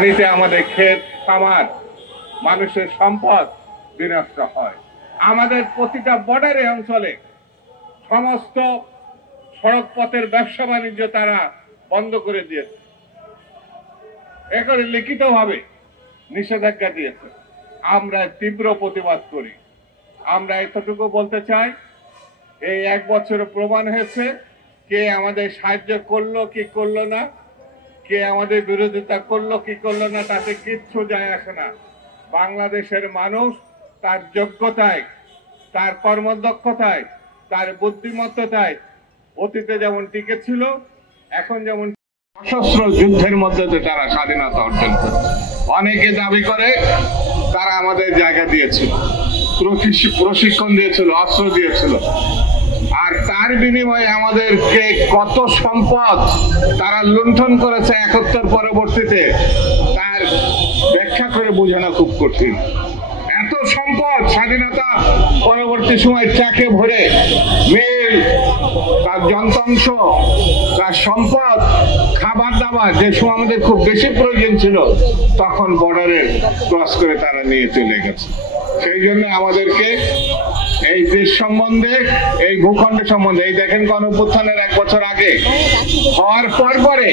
পানিতে আমাদের ক্ষেত খামার মানুষের সম্পদ বিনষ্ট হয়। আমাদের প্রতিটা বর্ডারে অঞ্চলে সমস্ত সড়ক পথের ব্যবসা বাণিজ্য তারা বন্ধ করে দিয়েছে, একেবারে লিখিতভাবে নিষেধাজ্ঞা দিয়েছে। আমরা তীব্র প্রতিবাদ করি। আমরা এতটুকু বলতে চাই, এই 1 বছরে প্রমাণ হয়েছে কে আমাদের সাহায্য করলো কি করলো না, কে আমাদের বিরোধিতা করলো কি করলো না, তাতে কিচ্ছু যায় আসে না। বাংলাদেশের মানুষ তার যোগ্যতায়, তার কর্মদক্ষতায়, তার বুদ্ধিমত্তায় অতীতে যেমন টিকে ছিল, এখন যেমন সশস্ত্র যুদ্ধের মধ্যে তারা স্বাধীনতা অর্জন করে। অনেকে দাবি করে তারা আমাদের জায়গা দিয়েছিল, প্রশিক্ষণ দিয়েছিল, অস্ত্র দিয়েছিল, আর তার বিনিময়ে আমাদেরকে কত সম্পদ তারা লুণ্ঠন করেছে 71 পরবর্তীতে, তার ব্যাখ্যা করে বোঝানো খুব কঠিন। এত সম্পদ স্বাধীনতা পরবর্তী সময় ট্রাকে ভরে মিল, তার যন্ত্রাংশ, তার সম্পদ, খাবার দাবার যে সময় আমাদের খুব বেশি প্রয়োজন ছিল, তখন বর্ডারে ক্রস করে তারা নিয়ে চলে গেছে। সেই জন্য আমাদেরকে এই দেশ সম্বন্ধে, এই ভূখণ্ড সম্বন্ধে, এই দেখেন গণঅভ্যুত্থানের 1 বছর আগে হওয়ার পরে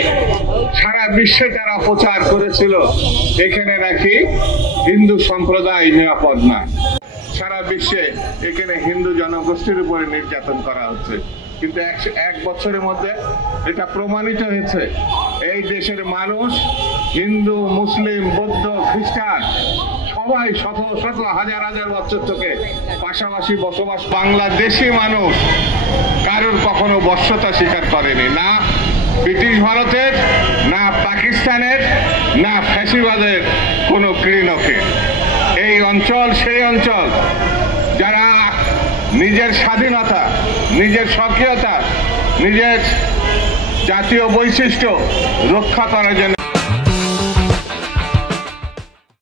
সারা বিশ্বে তারা প্রচার করেছিল এখানে নাকি হিন্দু সম্প্রদায় নিরাপদ না। সারা বিশ্বে এখানে হিন্দু জনগোষ্ঠীর উপরে নির্যাতন করা হচ্ছে, কিন্তু 1 বছরের মধ্যে এটা প্রমাণিত হয়েছে এই দেশের মানুষ, হিন্দু, মুসলিম, বৌদ্ধ, খ্রিস্টান, সবাই শত শত হাজার হাজার বছর থেকে পাশাপাশি বসবাস। বাংলাদেশি মানুষ কারোর কখনো বশ্যতা স্বীকার করেনি, না ব্রিটিশ ভারতের, না পাকিস্তানের, না ফ্যাসিবাদের কোনো ক্লিনকে। এই অঞ্চল সেই অঞ্চল যারা নিজের স্বাধীনতা, নিজের স্বকীয়তা, নিজের জাতীয় বৈশিষ্ট্য রক্ষা করার জন্য